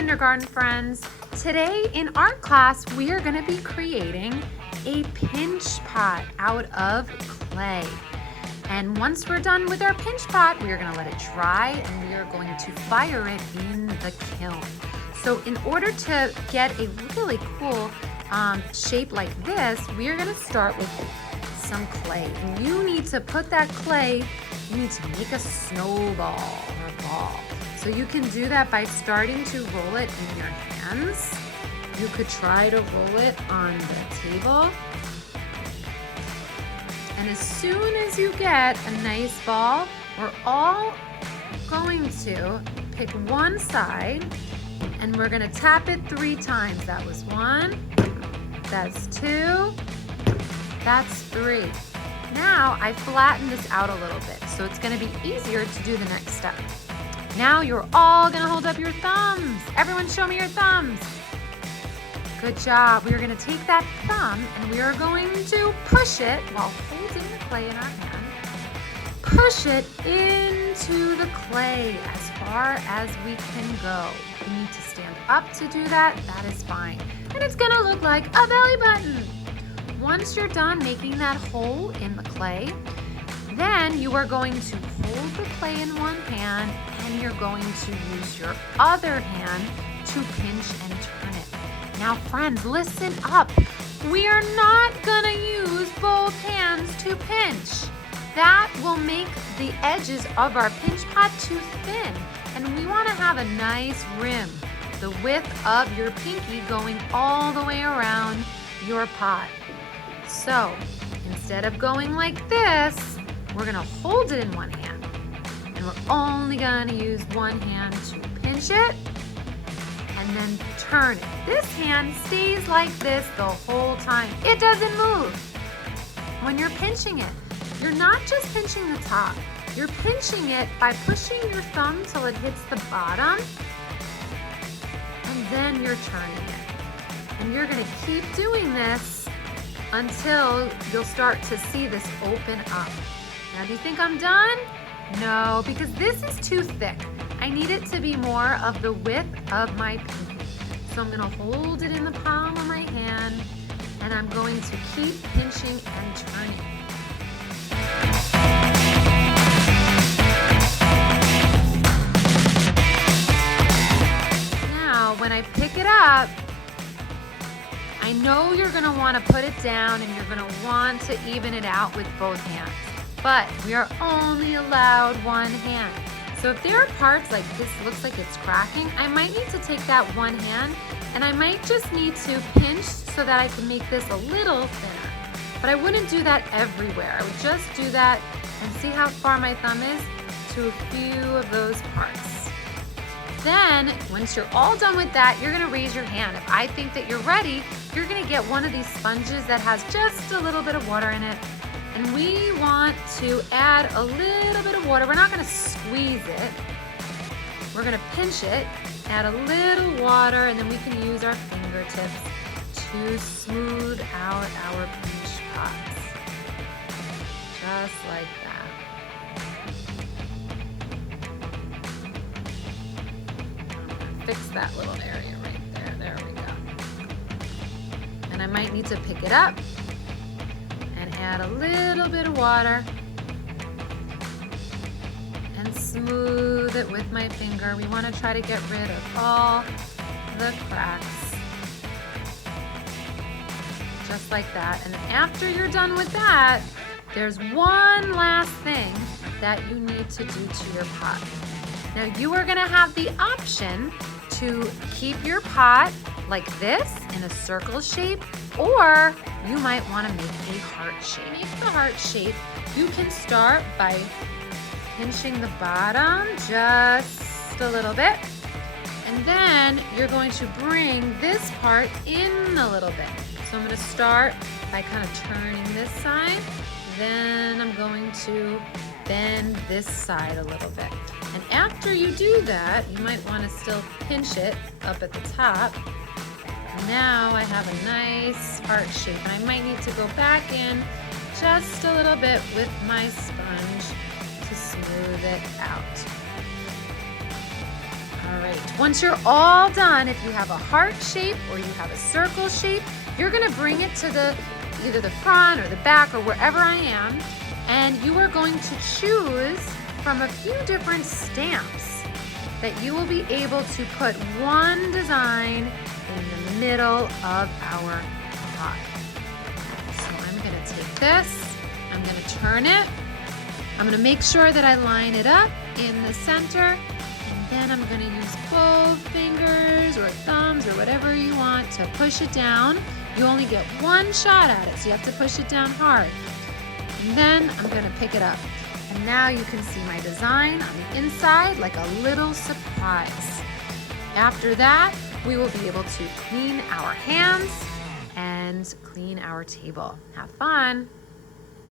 kindergarten friends. Today in art class, we are gonna be creating a pinch pot out of clay. And once we're done with our pinch pot, we are gonna let it dry and we are going to fire it in the kiln. So in order to get a really cool shape like this, we are gonna start with some clay. And you need to put that clay, you need to make a snowball or a ball. So you can do that by starting to roll it in your hands. You could try to roll it on the table. And as soon as you get a nice ball, we're all going to pick one side and we're gonna tap it 3 times. That was 1, that's 2, that's 3. Now I flattened this out a little bit, so it's gonna be easier to do the next step. Now you're all gonna hold up your thumbs. Everyone show me your thumbs. Good job. We are gonna take that thumb and we are going to push it while holding the clay in our hand. Push it into the clay as far as we can go. If you need to stand up to do that, that is fine. And it's gonna look like a belly button. Once you're done making that hole in the clay, then you are going to hold the clay in one hand and you're going to use your other hand to pinch and turn it. Now friends, listen up. We are not gonna use both hands to pinch. That will make the edges of our pinch pot too thin. And we wanna have a nice rim, the width of your pinky going all the way around your pot. So instead of going like this, we're gonna hold it in one hand. And we're only gonna use one hand to pinch it and then turn it. This hand stays like this the whole time. It doesn't move. When you're pinching it, you're not just pinching the top. You're pinching it by pushing your thumb till it hits the bottom, and then you're turning it. And you're gonna keep doing this until you'll start to see this open up. Now, do you think I'm done? No, because this is too thick. I need it to be more of the width of my pinky. So I'm gonna hold it in the palm of my hand and I'm going to keep pinching and turning. Now, when I pick it up, I know you're gonna wanna put it down and you're gonna want to even it out with both hands. But we are only allowed one hand. So if there are parts like this looks like it's cracking, I might need to take that one hand and I might just need to pinch so that I can make this a little thinner. But I wouldn't do that everywhere. I would just do that and see how far my thumb is to a few of those parts. Then, once you're all done with that, you're gonna raise your hand. If I think that you're ready, you're gonna get one of these sponges that has just a little bit of water in it. And we want to add a little bit of water. We're not gonna squeeze it. We're gonna pinch it, add a little water, and then we can use our fingertips to smooth out our pinch pots. Just like that. I'm gonna fix that little area right there. There we go. And I might need to pick it up and add a little bit of water and smooth it with my finger. We want to try to get rid of all the cracks. Just like that. And after you're done with that, there's one last thing that you need to do to your pot. Now you are gonna have the option to keep your pot like this in a circle shape, or you might want to make a heart shape. To make the heart shape, you can start by pinching the bottom just a little bit, and then you're going to bring this part in a little bit. So I'm going to start by kind of turning this side, then I'm going to bend this side a little bit. And after you do that, you might want to still pinch it up at the top. Now I have a nice heart shape. And I might need to go back in just a little bit with my sponge to smooth it out. All right, Once you're all done, if you have a heart shape or you have a circle shape, you're gonna bring it to either the front or the back or wherever I am, and you are going to choose from a few different stamps that you will be able to put one design in the middle of our pot. So I'm gonna take this, I'm gonna turn it, I'm gonna make sure that I line it up in the center, and then I'm gonna use both fingers or thumbs or whatever you want to push it down. You only get one shot at it, so you have to push it down hard. And then I'm gonna pick it up. And now you can see my design on the inside like a little surprise. After that, we will be able to clean our hands and clean our table. Have fun.